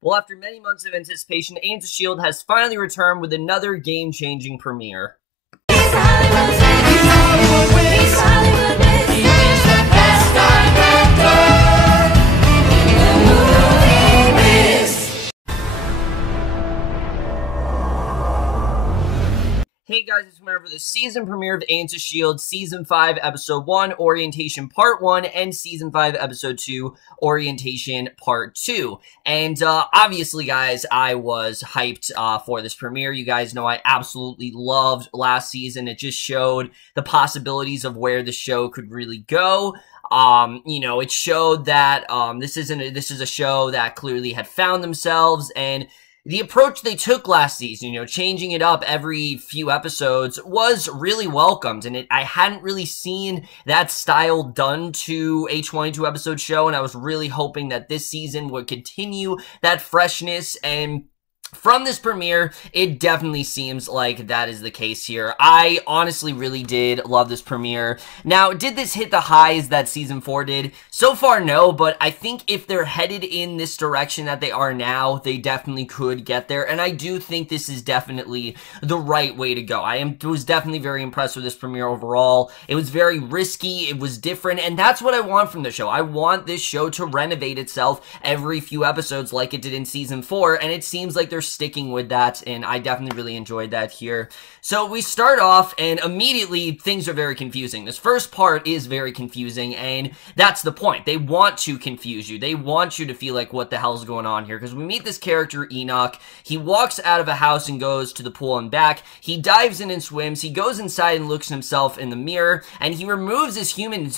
Well, after many months of anticipation, Agents of S.H.I.E.L.D. has finally returned with another game-changing premiere. Hey guys, it's Mary for the season premiere of Agents of S.H.I.E.L.D. Season 5, Episode 1, Orientation Part 1, and Season 5, Episode 2, Orientation Part 2. And obviously, guys, I was hyped for this premiere. You guys know I absolutely loved last season. It just showed the possibilities of where the show could really go. It showed that this is a show that clearly had found themselves, and the approach they took last season, changing it up every few episodes, was really welcomed, and I hadn't really seen that style done to a 22-episode show, and I was really hoping that this season would continue that freshness, and from this premiere, it definitely seems like that is the case here. I honestly really did love this premiere. Now, did this hit the highs that Season 4 did? So far, no, but I think if they're headed in this direction that they are now, they definitely could get there, and I do think this is definitely the right way to go. I was definitely very impressed with this premiere overall. It was very risky, it was different, and that's what I want from the show. I want this show to renovate itself every few episodes like it did in Season 4, and it seems like they're sticking with that, and I definitely really enjoyed that here. So we start off, and immediately things are very confusing. This first part is very confusing, and that's the point. They want to confuse you. They want you to feel like, what the hell is going on here? Because we meet this character, Enoch. He walks out of a house and goes to the pool and back. He dives in and swims. He goes inside and looks at himself in the mirror, and he removes his human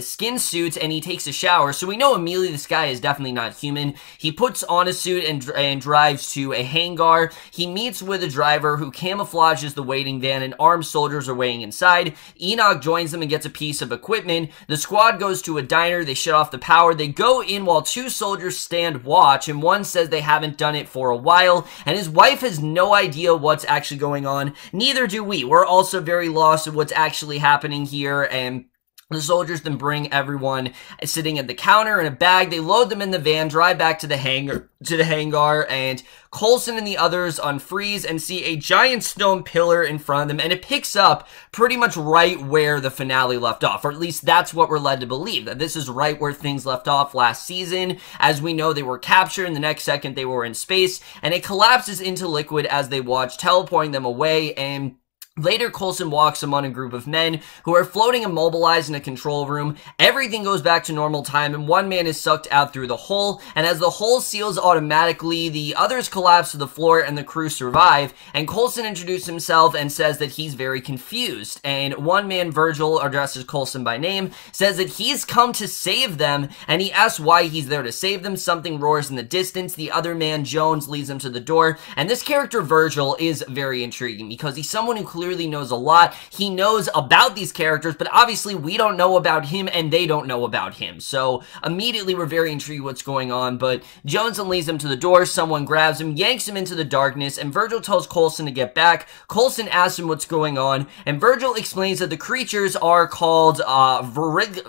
skin suit, and he takes a shower. So we know immediately this guy is definitely not human. He puts on a suit and drives to a hangar. He meets with a driver who camouflages the waiting van, and armed soldiers are waiting inside. Enoch joins them and gets a piece of equipment. The squad goes to a diner. They shut off the power. They go in while two soldiers stand watch, and one says they haven't done it for a while, and his wife has no idea what's actually going on. Neither do we. We're also very lost in what's actually happening here, and the soldiers then bring everyone sitting at the counter in a bag. They load them in the van, drive back to the hangar, and Coulson and the others unfreeze and see a giant stone pillar in front of them, and it picks up pretty much right where the finale left off, or at least that's what we're led to believe, that this is right where things left off last season. As we know, they were captured, and the next second they were in space, and it collapses into liquid as they watch, teleporting them away, and later, Coulson walks among a group of men who are floating immobilized in a control room. Everything goes back to normal time, and one man is sucked out through the hole, and as the hole seals automatically, the others collapse to the floor and the crew survive, and Coulson introduces himself and says that he's very confused, and one man, Virgil, addresses Coulson by name, says that he's come to save them, and he asks why he's there to save them. Something roars in the distance. The other man, Jones, leads him to the door, and this character, Virgil, is very intriguing because he's someone who clearly knows a lot. He knows about these characters, but obviously we don't know about him and they don't know about him. So immediately we're very intrigued what's going on, but Jones then leads him to the door. Someone grabs him, yanks him into the darkness, and Virgil tells Coulson to get back. Coulson asks him what's going on, and Virgil explains that the creatures are called Verneligens,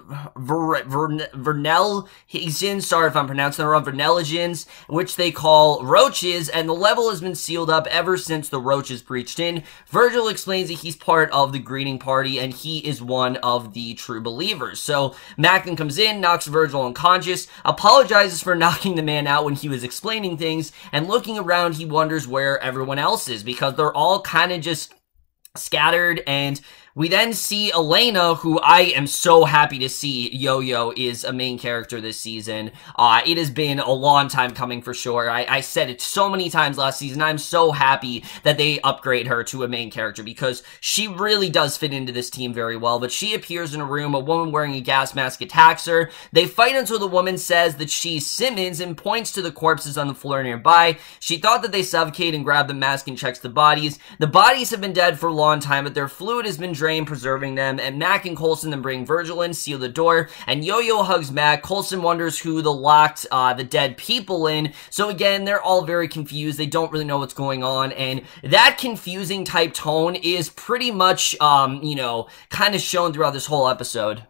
sorry if I'm pronouncing that wrong, Verneligens, which they call roaches, and the level has been sealed up ever since the roaches breached in. Virgil explains that he's part of the greeting party, and he is one of the true believers. So Macklin comes in, knocks Virgil unconscious, apologizes for knocking the man out when he was explaining things, and looking around, he wonders where everyone else is, because they're all kind of just scattered. And we then see Elena, who I am so happy to see Yo-Yo is a main character this season. It has been a long time coming for sure. I said it so many times last season. I'm so happy that they upgrade her to a main character because she really does fit into this team very well. But she appears in a room. A woman wearing a gas mask attacks her. They fight until the woman says that she's Simmons and points to the corpses on the floor nearby. She thought that they suffocated and grabbed the mask and checks the bodies. The bodies have been dead for a long time, but their fluid has been drain, preserving them, and Mac and Coulson then bring Virgil in, seal the door, and Yo-Yo hugs Mac. Coulson wonders who locked the dead people in, so again, they're all very confused. They don't really know what's going on, and that confusing type tone is pretty much, kind of shown throughout this whole episode.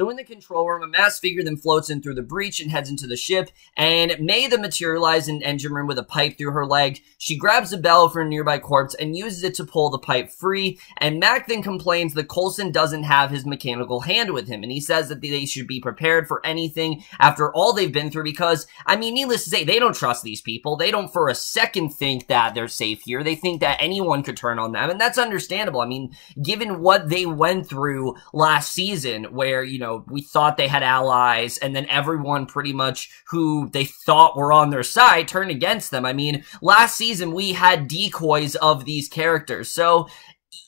So in the control room, a masked figure then floats in through the breach and heads into the ship, and May then materializes in the engine room with a pipe through her leg. She grabs a bell for a nearby corpse and uses it to pull the pipe free, and Mac then complains that Coulson doesn't have his mechanical hand with him, and he says that they should be prepared for anything after all they've been through because, I mean, needless to say, they don't trust these people. They don't for a second think that they're safe here. They think that anyone could turn on them, and that's understandable. I mean, given what they went through last season where, you know, we thought they had allies and then everyone pretty much who they thought were on their side turned against them. I mean, last season we had decoys of these characters. So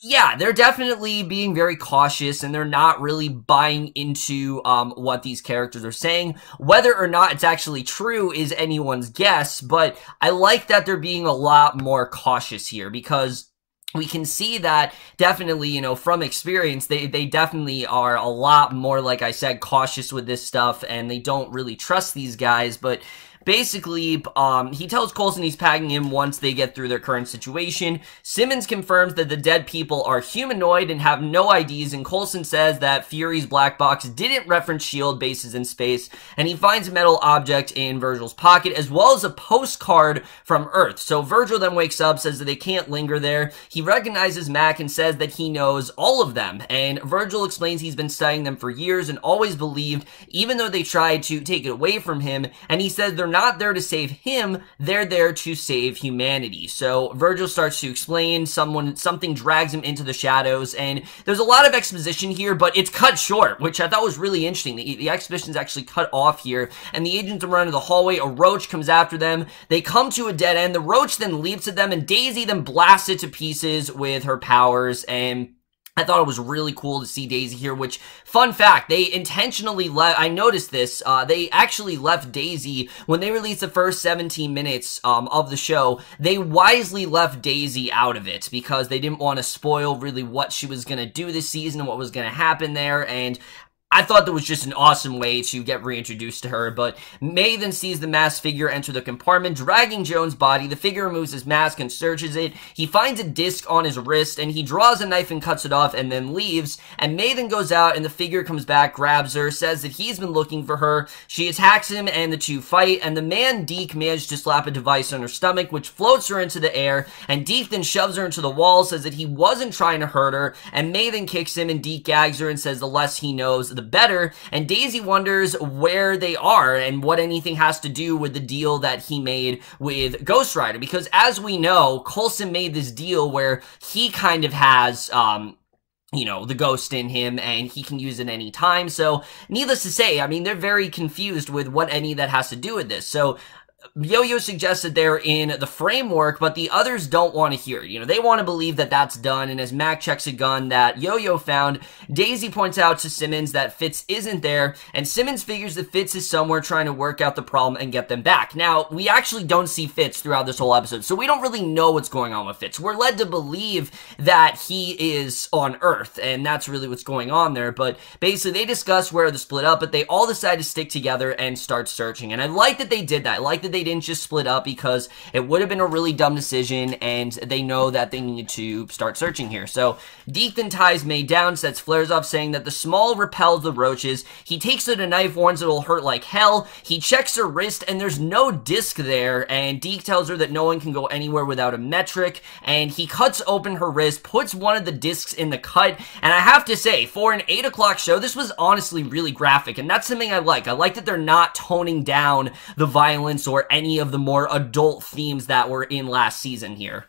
yeah, they're definitely being very cautious and they're not really buying into what these characters are saying. Whether or not it's actually true is anyone's guess, but I like that they're being a lot more cautious here because we can see that definitely, you know, from experience, they definitely are a lot more, like I said, cautious with this stuff, and they don't really trust these guys, but basically, he tells Coulson he's packing him once they get through their current situation. Simmons confirms that the dead people are humanoid and have no IDs, and Coulson says that Fury's black box didn't reference S.H.I.E.L.D. bases in space, and he finds a metal object in Virgil's pocket, as well as a postcard from Earth. So Virgil then wakes up, says that they can't linger there. He recognizes Mac and says that he knows all of them, and Virgil explains he's been studying them for years and always believed, even though they tried to take it away from him, and he says they're not there to save him, they're there to save humanity. So Virgil starts to explain, something drags him into the shadows, and there's a lot of exposition here, but it's cut short, which I thought was really interesting. The exposition's actually cut off here, and the agents run into the hallway. A roach comes after them. They come to a dead end. The roach then leaps at them, and Daisy then blasts it to pieces with her powers, and I thought it was really cool to see Daisy here, which, fun fact, they intentionally left, I noticed this, they actually left Daisy, when they released the first 17 minutes of the show, they wisely left Daisy out of it, because they didn't want to spoil really what she was going to do this season and what was going to happen there, and I thought that was just an awesome way to get reintroduced to her, but May then sees the masked figure enter the compartment, dragging Joan's body. The figure removes his mask and searches it. He finds a disc on his wrist, and he draws a knife and cuts it off and then leaves, and May then goes out, and the figure comes back, grabs her, says that he's been looking for her. She attacks him, and the two fight, and the man, Deke, managed to slap a device on her stomach, which floats her into the air, and Deke then shoves her into the wall, says that he wasn't trying to hurt her, and May then kicks him, and Deke gags her and says the less he knows, the better, and Daisy wonders where they are and what anything has to do with the deal that he made with Ghost Rider, because as we know, Coulson made this deal where he kind of has, you know, the ghost in him, and he can use it any time, so needless to say, I mean, they're very confused with what any of that has to do with this, so Yo-Yo suggested they're in the framework, but the others don't want to hear it. You know, they want to believe that that's done, and as Mac checks a gun that Yo-Yo found, Daisy points out to Simmons that Fitz isn't there, and Simmons figures that Fitz is somewhere trying to work out the problem and get them back. Now, we actually don't see Fitz throughout this whole episode, so we don't really know what's going on with Fitz. We're led to believe that he is on Earth, and that's really what's going on there, but basically they discuss where they're split up, but they all decide to stick together and start searching, and I like that they did that. I like that they didn't just split up because it would have been a really dumb decision, and they know that they need to start searching here. So Deke then ties May down, sets flares off, saying that the small repels the roaches. He takes out a knife, warns it'll hurt like hell. He checks her wrist, and there's no disc there, and Deke tells her that no one can go anywhere without a metric, and he cuts open her wrist, puts one of the discs in the cut, and I have to say, for an 8 o'clock show, this was honestly really graphic, and that's something I like. I like that they're not toning down the violence or any of the more adult themes that were in last season here.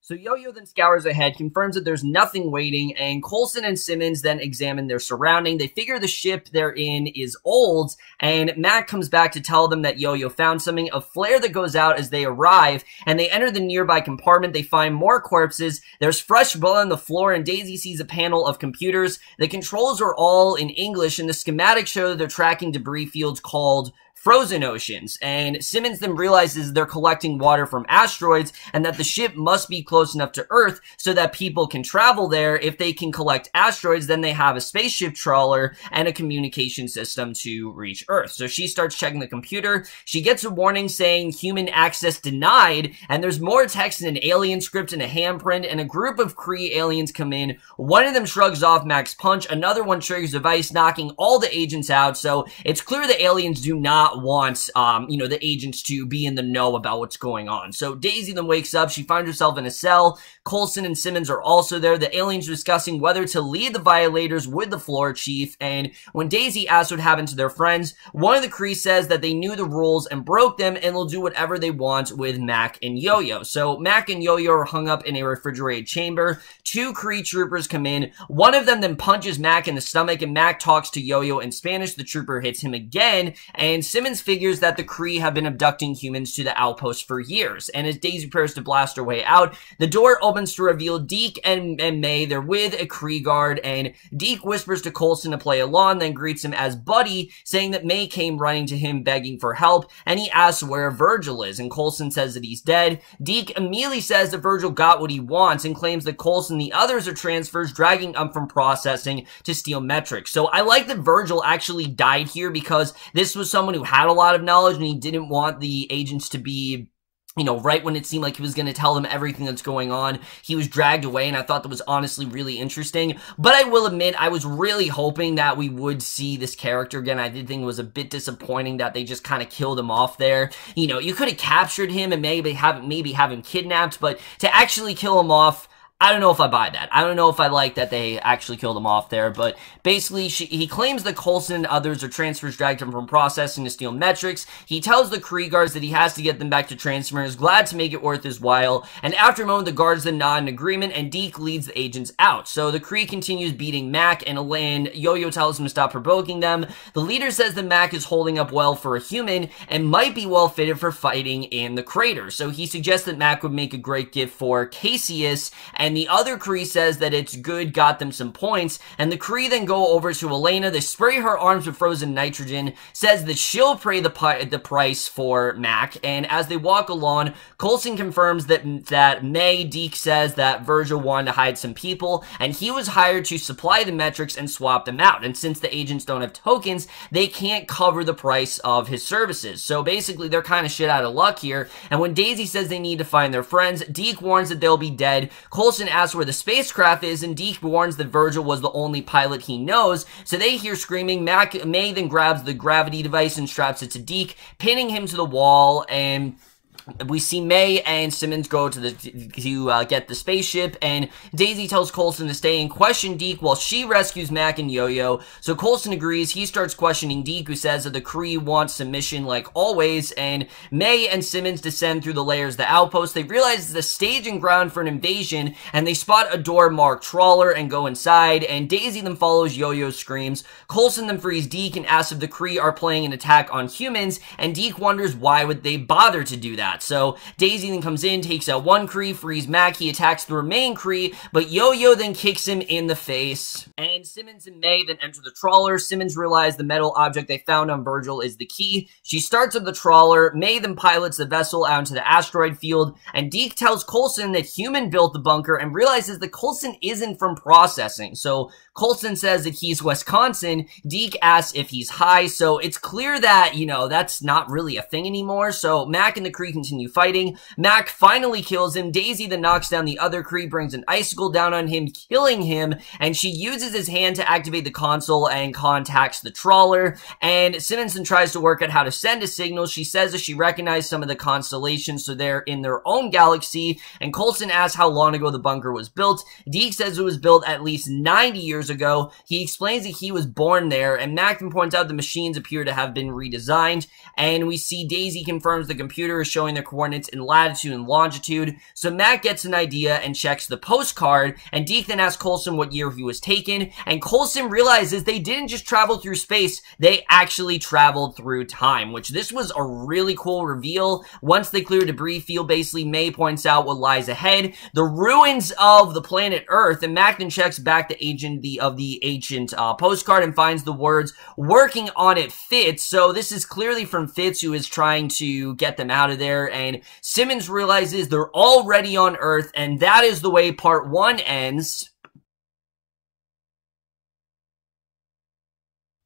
So Yo-Yo then scours ahead, confirms that there's nothing waiting, and Coulson and Simmons then examine their surrounding. They figure the ship they're in is old, and Mac comes back to tell them that Yo-Yo found something, a flare that goes out as they arrive, and they enter the nearby compartment. They find more corpses. There's fresh blood on the floor, and Daisy sees a panel of computers. The controls are all in English, and the schematics show that they're tracking debris fields called frozen oceans. And Simmons then realizes they're collecting water from asteroids and that the ship must be close enough to Earth so that people can travel there. If they can collect asteroids, then they have a spaceship trawler and a communication system to reach Earth. So she starts checking the computer. She gets a warning saying human access denied, and there's more text in an alien script and a handprint, and a group of Kree aliens come in. One of them shrugs off Mac's punch, another one triggers a device, knocking all the agents out. So it's clear the aliens do not want, the agents to be in the know about what's going on. So Daisy then wakes up. She finds herself in a cell. Coulson and Simmons are also there. The aliens are discussing whether to lead the violators with the floor chief, and when Daisy asks what happened to their friends, one of the Kree says that they knew the rules and broke them and will do whatever they want with Mac and Yo-Yo. So Mac and Yo-Yo are hung up in a refrigerated chamber. Two Kree troopers come in. One of them then punches Mac in the stomach, and Mac talks to Yo-Yo in Spanish. The trooper hits him again, and Simmons figures that the Kree have been abducting humans to the outpost for years. And as Daisy prepares to blast her way out, the door opens to reveal Deke and May. They're with a Kree guard, and Deke whispers to Coulson to play along, then greets him as Buddy, saying that May came running to him begging for help, and he asks where Virgil is, and Coulson says that he's dead. Deke immediately says that Virgil got what he wants and claims that Coulson and the others are transfers, dragging up from processing to steal metrics. So I like that Virgil actually died here because this was someone who had a lot of knowledge and he didn't want the agents to be, right when it seemed like he was going to tell them everything that's going on, he was dragged away, and I thought that was honestly really interesting. But I will admit, I was really hoping that we would see this character again. I did think it was a bit disappointing that they just kind of killed him off there. You could have captured him and maybe have him kidnapped, but to actually kill him off, I don't know if I buy that. I don't know if I like that they actually killed him off there, but basically he claims that Coulson and others are transfers dragged him from processing to steal metrics. He tells the Kree guards that he has to get them back to transfer and is glad to make it worth his while, and after a moment the guards then nod in agreement and Deke leads the agents out. So the Kree continues beating Mac, and Yo-Yo tells him to stop provoking them. The leader says that Mac is holding up well for a human and might be well fitted for fighting in the crater. So he suggests that Mac would make a great gift for Caesius, and the other Kree says that it's good, got them some points, and the Kree then go over to Elena. They spray her arms with frozen nitrogen, says that she'll pay the price for Mac, and as they walk along, Coulson confirms that May. Deke says that Virgil wanted to hide some people, and he was hired to supply the metrics and swap them out, and since the agents don't have tokens, they can't cover the price of his services. So basically, they're kind of shit out of luck here, and when Daisy says they need to find their friends, Deke warns that they'll be dead. Coulson asks where the spacecraft is, and Deke warns that Virgil was the only pilot he knows, so they hear screaming. May then grabs the gravity device and straps it to Deke, pinning him to the wall, and we see May and Simmons go to get the spaceship, and Daisy tells Coulson to stay and question Deke while she rescues Mac and Yo-Yo. So Coulson agrees. He starts questioning Deke, who says that the Kree want submission like always, and May and Simmons descend through the layers of the outpost. They realize it's the staging ground for an invasion, and they spot a door marked Trawler and go inside, and Daisy then follows Yo-Yo's screams. Coulson then frees Deke and asks if the Kree are planning an attack on humans, and Deke wonders why would they bother to do that. So Daisy then comes in, takes out one Kree, frees Mac. He attacks the remaining Kree, but Yo-Yo then kicks him in the face. And Simmons and May then enter the trawler. Simmons realizes the metal object they found on Virgil is the key. She starts up the trawler. May then pilots the vessel out into the asteroid field, and Deke tells Coulson that Human built the bunker and realizes that Coulson isn't from processing. So Coulson says that he's Wisconsin. Deke asks if he's high, so it's clear that, that's not really a thing anymore. So Mac and the Kree continue fighting. Mac finally kills him. Daisy then knocks down the other Kree, brings an icicle down on him, killing him, and she uses his hand to activate the console and contacts the trawler. And Simmons then tries to work out how to send a signal. She says that she recognized some of the constellations, so they're in their own galaxy, and Coulson asks how long ago the bunker was built. Deke says it was built at least 90 years ago. He explains that he was born there, and Mac points out the machines appear to have been redesigned, and we see Daisy confirms the computer is showing their coordinates in latitude and longitude. So Mac gets an idea and checks the postcard, and Deke then asks Coulson what year he was taken, and Coulson realizes they didn't just travel through space, they actually traveled through time, which this was a really cool reveal. Once they clear a debris field, basically May points out what lies ahead, the ruins of the planet Earth, and Mac then checks back the ancient postcard and finds the words "working on it, Fitz." So this is clearly from Fitz, who is trying to get them out of there, and Simmons realizes they're already on Earth, and that is the way part 1 ends.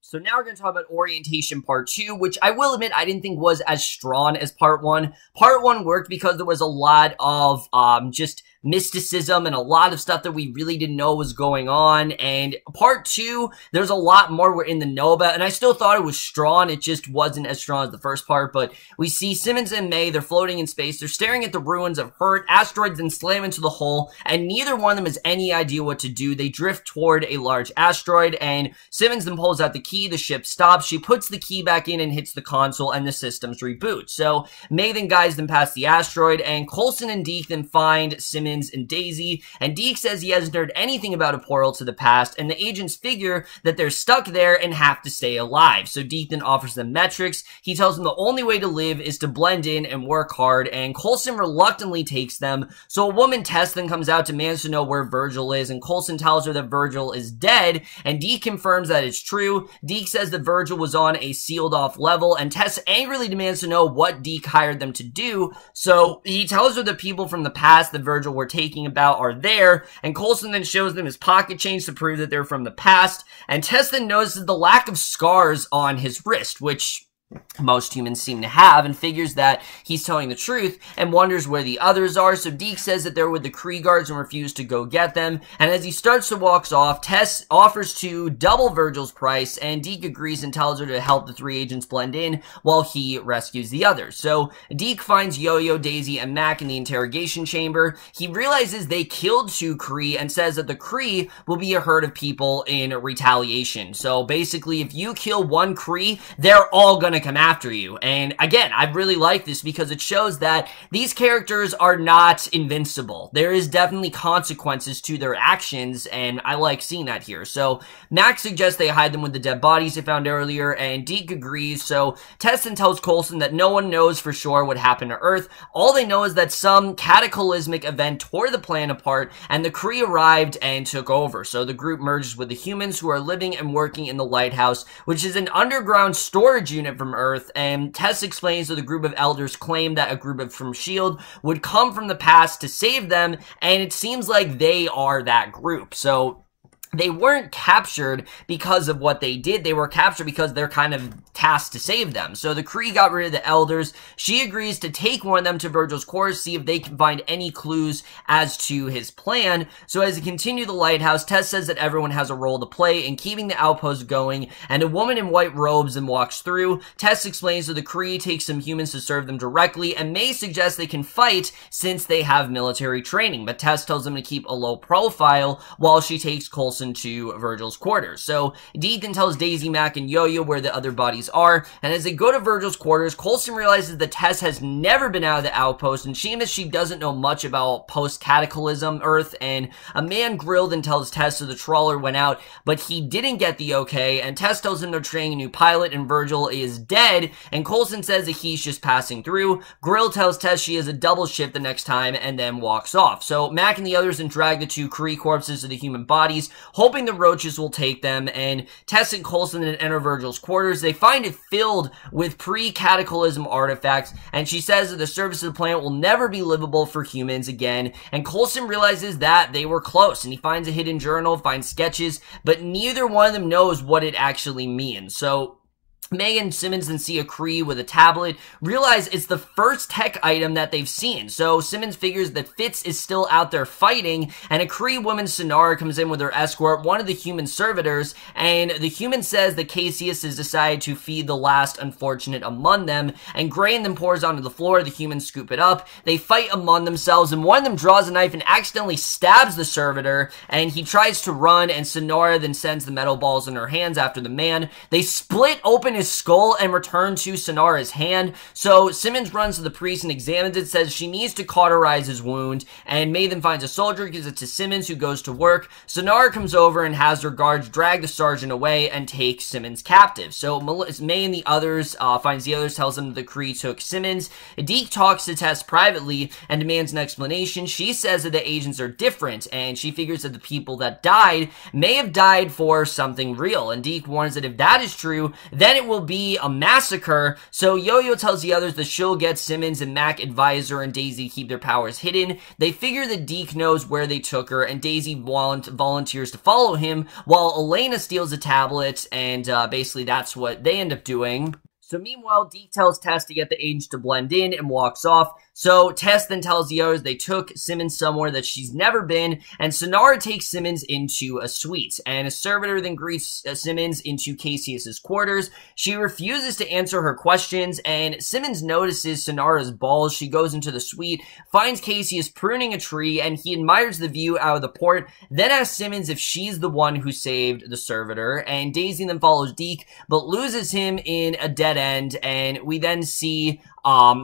So now we're going to talk about Orientation Part 2, which I will admit I didn't think was as strong as Part 1. Part 1 worked because there was a lot of just mysticism and a lot of stuff that we really didn't know was going on, and Part 2, there's a lot more we're in the know about, and I still thought it was strong. It just wasn't as strong as the first part. But we see Simmons and May, they're floating in space, they're staring at the ruins of Hurt, asteroids then slam into the hole, and neither one of them has any idea what to do. They drift toward a large asteroid, and Simmons then pulls out the key, the ship stops, she puts the key back in and hits the console, and the systems reboot. So May then guides them past the asteroid, and Coulson and Deke then find Simmons and Daisy, and Deke says he hasn't heard anything about a portal to the past, and the agents figure that they're stuck there and have to stay alive. So Deke then offers them metrics. He tells them the only way to live is to blend in and work hard, and Coulson reluctantly takes them. So a woman, Tess, then comes out, demands to know where Virgil is, and Coulson tells her that Virgil is dead, and Deke confirms that it's true. Deke says that Virgil was on a sealed off level, and Tess angrily demands to know what Deke hired them to do. So he tells her the people from the past that Virgil were taking about are there, and Coulson then shows them his pocket change to prove that they're from the past, and Tess then notices the lack of scars on his wrist, which most humans seem to have, and figures that he's telling the truth and wonders where the others are. So Deke says that they're with the Kree guards and refuse to go get them, and as he starts to walk off, Tess offers to double Virgil's price, and Deke agrees and tells her to help the 3 agents blend in while he rescues the others. So Deke finds Yo-Yo, Daisy, and Mac in the interrogation chamber. He realizes they killed 2 Kree and says that the Kree will be a herd of people in retaliation. So basically, if you kill 1 Kree, they're all gonna come after you. And again, I really like this because it shows that these characters are not invincible. There is definitely consequences to their actions, and I like seeing that here. So Max suggests they hide them with the dead bodies they found earlier, and Deke agrees. So Tess then tells Coulson that no one knows for sure what happened to Earth. All they know is that some cataclysmic event tore the planet apart, and the Kree arrived and took over. So the group merges with the humans, who are living and working in the lighthouse, which is an underground storage unit from Earth, and Tess explains that the group of elders claim that a group from S.H.I.E.L.D. would come from the past to save them, and it seems like they are that group. So they weren't captured because of what they did. They were captured because they're kind of tasked to save them. So the Kree got rid of the elders. She agrees to take one of them to Virgil's quarters, see if they can find any clues as to his plan. So as they continue the lighthouse, Tess says that everyone has a role to play in keeping the outpost going, and a woman in white robes then walks through. Tess explains that the Kree take some humans to serve them directly, and May suggests they can fight since they have military training, but Tess tells them to keep a low profile while she takes Coulson to Virgil's quarters. So Deke then tells Daisy, Mac, and Yo-Yo where the other bodies are, and as they go to Virgil's quarters, Coulson realizes that Tess has never been out of the outpost, and she admits she doesn't know much about post-cataclysm Earth, and a man grilled and tells Tess that the trawler went out, but he didn't get the okay, and Tess tells him they're training a new pilot, and Virgil is dead, and Coulson says that he's just passing through. Grill tells Tess she has a double shift the next time, and then walks off. So Mac and the others then drag the 2 Kree corpses to the human bodies, hoping the roaches will take them, and Tess and Coulson then enter Virgil's quarters. They find it filled with pre-cataclysm artifacts, and she says that the surface of the planet will never be livable for humans again, and Coulson realizes that they were close, and he finds a hidden journal, finds sketches, but neither one of them knows what it actually means. So May and Simmons then see a Kree with a tablet, realize it's the first tech item that they've seen. So Simmons figures that Fitz is still out there fighting, and a Kree woman, Sonara, comes in with her escort, one of the human servitors, and the human says that Caestecker has decided to feed the last unfortunate among them, and grain then pours onto the floor. The humans scoop it up. They fight among themselves, and one of them draws a knife and accidentally stabs the servitor, and he tries to run, and Sonara then sends the metal balls in her hands after the man. They split open his skull and return to Sonara's hand. So Simmons runs to the priest and examines it, says she needs to cauterize his wound, and May then finds a soldier, gives it to Simmons, who goes to work. Sonara comes over and has her guards drag the sergeant away and take Simmons captive. So May and the others finds the others, tells them the Kree took Simmons. Deke talks to Tess privately and demands an explanation. She says that the agents are different, and she figures that the people that died may have died for something real. And Deke warns that if that is true, then it will be a massacre. So Yo-Yo tells the others that she'll get Simmons, and Mac advise her and Daisy to keep their powers hidden. They figure that Deke knows where they took her, and Daisy volunteers to follow him, while Elena steals the tablets, and basically that's what they end up doing. So meanwhile, Deke tells Tess to get the agents to blend in and walks off. So Tess then tells the others they took Simmons somewhere that she's never been, and Sonara takes Simmons into a suite, and a servitor then greets Simmons into Cassius's quarters. She refuses to answer her questions, and Simmons notices Sonara's balls. She goes into the suite, finds Cassius pruning a tree, and he admires the view out of the port, then asks Simmons if she's the one who saved the servitor, and Daisy then follows Deke, but loses him in a dead end, and we then see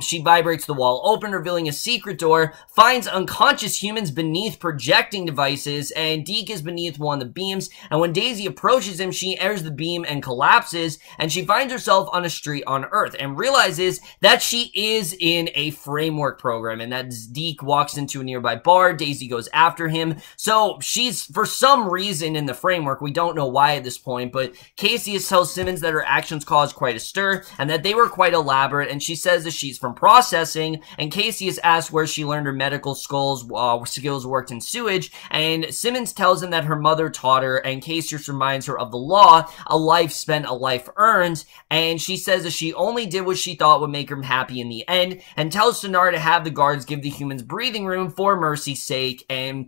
she vibrates the wall open, revealing a secret door, finds unconscious humans beneath projecting devices, and Deke is beneath one of the beams, and when Daisy approaches him, she enters the beam and collapses, and she finds herself on a street on Earth, and realizes that she is in a framework program, and that Deke walks into a nearby bar. Daisy goes after him, so she's, for some reason in the framework, we don't know why at this point, but Cassius tells Simmons that her actions caused quite a stir, and that they were quite elaborate, and she says that she's from processing, and Cassius asks where she learned her medical skills worked in sewage, and Simmons tells him that her mother taught her, and Cassius reminds her of the law, a life spent, a life earned, and she says that she only did what she thought would make her happy in the end, and tells Sonara to have the guards give the humans breathing room for mercy's sake. And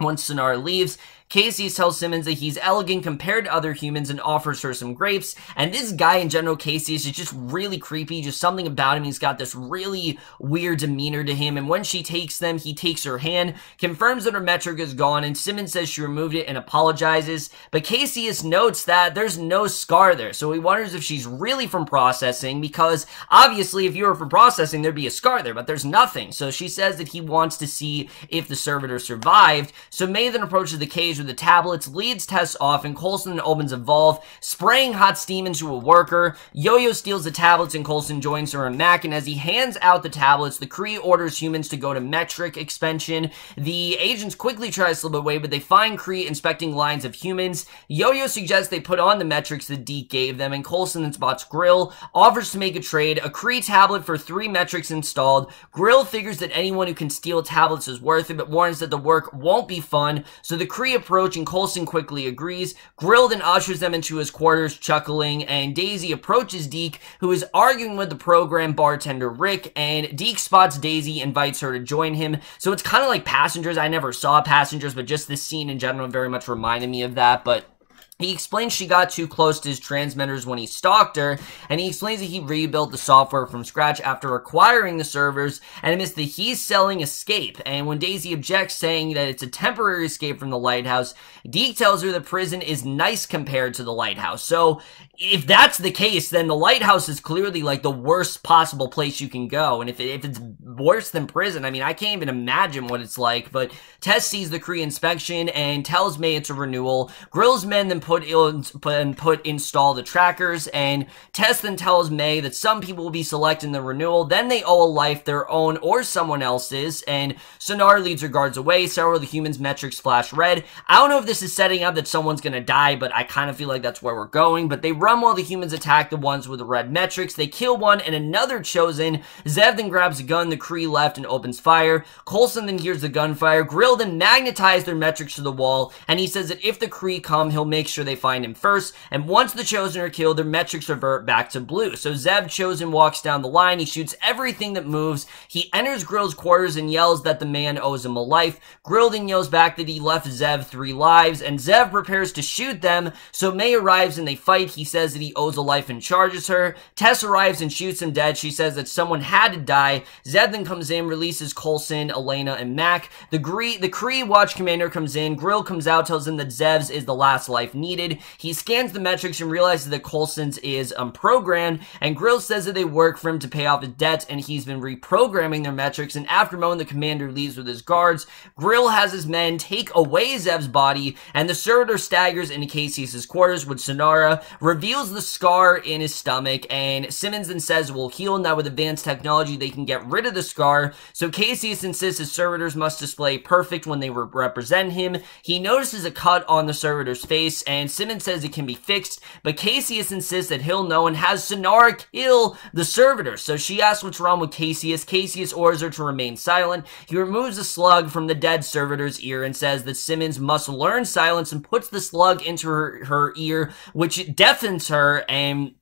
once Sonara leaves, Cassius tells Simmons that he's elegant compared to other humans and offers her some grapes, and this guy in general, Cassius, is just really creepy, just something about him. He's got this really weird demeanor to him, and when she takes them, he takes her hand, confirms that her metric is gone, and Simmons says she removed it and apologizes, but Cassius notes that there's no scar there, so he wonders if she's really from processing, because obviously if you were from processing, there'd be a scar there, but there's nothing. So she says that he wants to see if the servitor survived, so May then approaches the cage with the tablets, leads Tess off, and Coulson opens a valve, spraying hot steam into a worker. Yo-Yo steals the tablets, and Coulson joins her and Mac, and as he hands out the tablets, the Kree orders humans to go to metric expansion. The agents quickly try to slip away, but they find Kree inspecting lines of humans. Yo-Yo suggests they put on the metrics that Deke gave them, and Coulson then spots Grill, offers to make a trade, a Kree tablet for 3 metrics installed. Grill figures that anyone who can steal tablets is worth it, but warns that the work won't be fun, so the Kree approach, and Coulson quickly agrees. Grill then ushers them into his quarters, chuckling, and Daisy approaches Deke, who is arguing with the program bartender Rick, and Deke spots Daisy, invites her to join him. So it's kind of like Passengers. I never saw Passengers, but just this scene in general very much reminded me of that, but he explains she got too close to his transmitters when he stalked her, and he explains that he rebuilt the software from scratch after acquiring the servers, and admits that he's selling Escape. And when Daisy objects, saying that it's a temporary escape from the lighthouse, Deke tells her the prison is nice compared to the lighthouse. So if that's the case, then the lighthouse is clearly like the worst possible place you can go, and if it's worse than prison, I mean, I can't even imagine what it's like. But Tess sees the Kree inspection and tells May it's a renewal. Grill's men then install the trackers, and Tess then tells May that some people will be selecting the renewal, then they owe a life, their own or someone else's, and Sonara leads her guards away. Several of the humans' metrics flash red. I don't know if this is setting up that someone's gonna die, but I kind of feel like that's where we're going. But they run while the humans attack the ones with the red metrics. They kill one and another chosen. Zev then grabs a gun, the Kree left, and opens fire. Coulson then hears the gunfire. Grill then magnetizes their metrics to the wall, and he says that if the Kree come, he'll make sure they find him first, and once the Chosen are killed, their metrics revert back to blue. So Zev Chosen walks down the line, he shoots everything that moves, he enters Grill's quarters and yells that the man owes him a life. Grill then yells back that he left Zev 3 lives, and Zev prepares to shoot them, so May arrives and they fight. He says that he owes a life and charges her. Tess arrives and shoots him dead. She says that someone had to die. Zev then comes in, releases Coulson, Elena, and Mac. The Kree watch commander comes in, Grill comes out, tells him that Zev's is the last life needed. needed. He scans the metrics and realizes that Coulson's is unprogrammed, and Grill says that they work for him to pay off his debts, and he's been reprogramming their metrics. And after a moment, the commander leaves with his guards. Grill has his men take away Zev's body, and the servitor staggers into Caesius' quarters with Sonara, reveals the scar in his stomach, and Simmons then says we'll heal. Now with advanced technology, they can get rid of the scar, so Caesius insists his servitors must display perfect when they represent him. He notices a cut on the servitor's face, and Simmons says it can be fixed, but Caesius insists that he'll know and has Sonara kill the servitor. So she asks what's wrong with Caesius. Caesius orders her to remain silent. He removes the slug from the dead servitor's ear and says that Simmons must learn silence, and puts the slug into her ear, which deafens her. And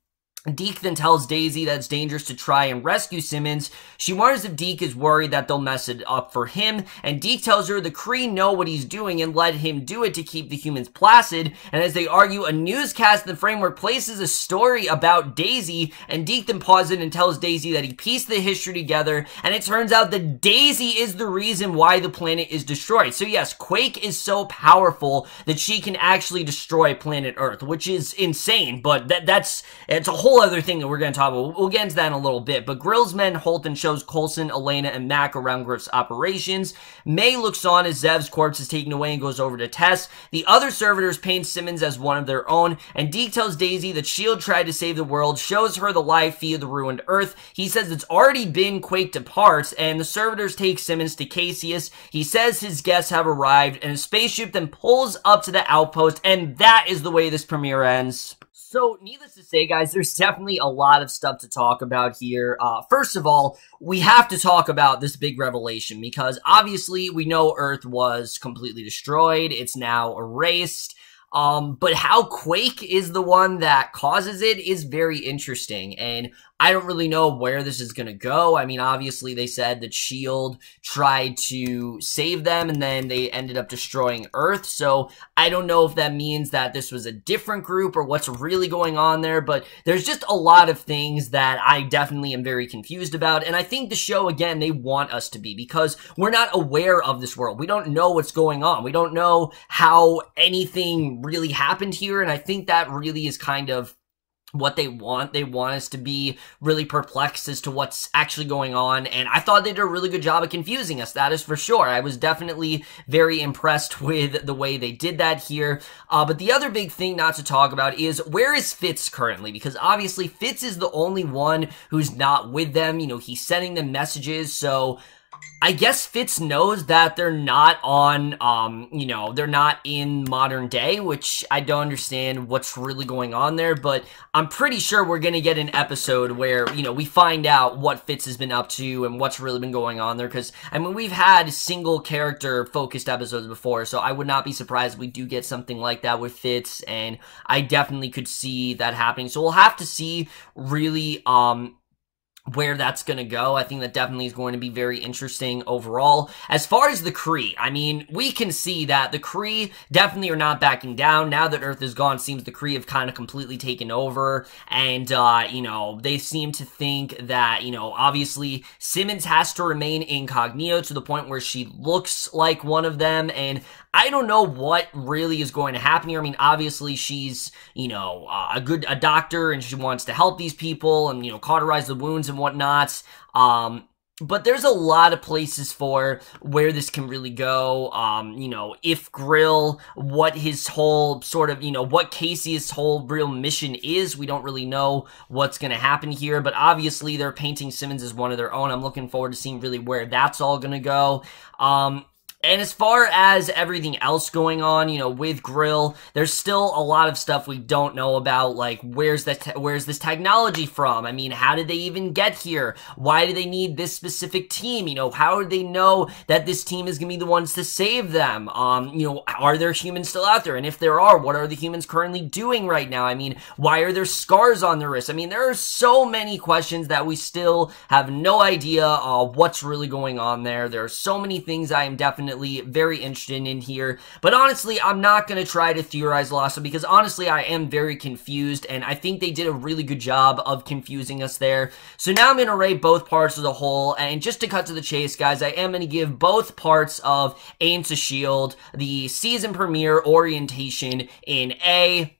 Deke then tells Daisy that it's dangerous to try and rescue Simmons. She wonders if Deke is worried that they'll mess it up for him, and Deke tells her the Kree know what he's doing and let him do it to keep the humans placid. And as they argue, a newscast in the framework places a story about Daisy, and Deke then pauses it and tells Daisy that he pieced the history together, and it turns out that Daisy is the reason why the planet is destroyed. So yes, Quake is so powerful that she can actually destroy planet Earth, which is insane, but it's a whole other thing that we're going to talk about. We'll get into that in a little bit. But Grill's men halt and shows Coulson, Elena, and Mac around Griff's operations. May looks on as Zev's corpse is taken away and goes over to Tess. The other servitors paint Simmons as one of their own, and Deke tells Daisy that S.H.I.E.L.D. tried to save the world, shows her the live feed of the ruined Earth. He says it's already been quaked to parts, and the servitors take Simmons to Caesius. He says his guests have arrived, and a spaceship then pulls up to the outpost, and that is the way this premiere ends. So, needless to say, guys, there's definitely a lot of stuff to talk about here. First of all, we have to talk about this big revelation, because obviously we know Earth was completely destroyed. It's now erased. But how Quake is the one that causes it is very interesting, and I don't really know where this is going to go. I mean, obviously they said that S.H.I.E.L.D. tried to save them, and then they ended up destroying Earth, so I don't know if that means that this was a different group or what's really going on there, but there's just a lot of things that I definitely am very confused about, and I think the show, again, they want us to be, because we're not aware of this world. We don't know what's going on. We don't know how anything really happened here, and I think that really is kind of what they want. They want us to be really perplexed as to what's actually going on, and I thought they did a really good job of confusing us, that is for sure. I was definitely very impressed with the way they did that here. But the other big thing not to talk about is, where is Fitz currently? Because obviously Fitz is the only one who's not with them. You know, he's sending them messages, so I guess Fitz knows that they're not on, they're not in modern day, which I don't understand what's really going on there, but I'm pretty sure we're going to get an episode where, we find out what Fitz has been up to and what's really been going on there, because, I mean, we've had single character focused episodes before, so I would not be surprised if we do get something like that with Fitz, and I definitely could see that happening, so we'll have to see really, where that's going to go. I think that definitely is going to be very interesting overall. As far as the Kree, I mean, we can see that the Kree definitely are not backing down. Now that Earth is gone, it seems the Kree have kind of completely taken over, and, they seem to think that, obviously Simmons has to remain incognito to the point where she looks like one of them, and I don't know what really is going to happen here. I mean, obviously she's, a doctor, and she wants to help these people and, cauterize the wounds and whatnot. But there's a lot of places for where this can really go. If Grill, what his whole sort of, what Casey's whole real mission is, we don't really know what's going to happen here. But obviously they're painting Simmons as one of their own. I'm looking forward to seeing really where that's all going to go. And as far as everything else going on, with Grill, there's still a lot of stuff we don't know about, like, where's this technology from? I mean, how did they even get here? Why do they need this specific team? How do they know that this team is gonna be the ones to save them? Are there humans still out there? And if there are, what are the humans currently doing right now? I mean, why are there scars on their wrists? I mean, there are so many questions that we still have no idea what's really going on there. There are so many things I am definitely definitely very interested in here. But honestly, I'm not going to try to theorize Lhasa because honestly, I am very confused, and I think they did a really good job of confusing us there. So now I'm going to rate both parts as a whole, and just to cut to the chase, guys, I am going to give both parts of Agents of S.H.I.E.L.D. the season premiere orientation in A-.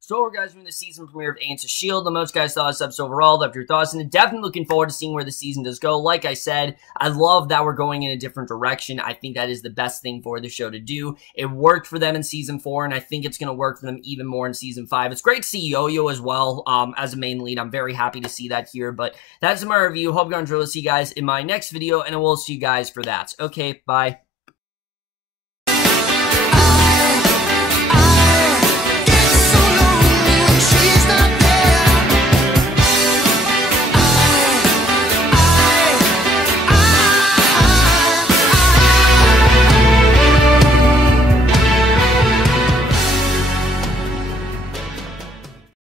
So we're guys doing the season premiere of Agents of S.H.I.E.L.D. The most guys thought of this episode overall. Left your thoughts, and definitely looking forward to seeing where the season does go. Like I said, I love that we're going in a different direction. I think that is the best thing for the show to do. It worked for them in season 4, and I think it's going to work for them even more in season 5. It's great to see Yo-Yo as well as a main lead. I'm very happy to see that here, but that's my review. Hope you're enjoying. See you guys in my next video, and I will see you guys for that. Okay, bye.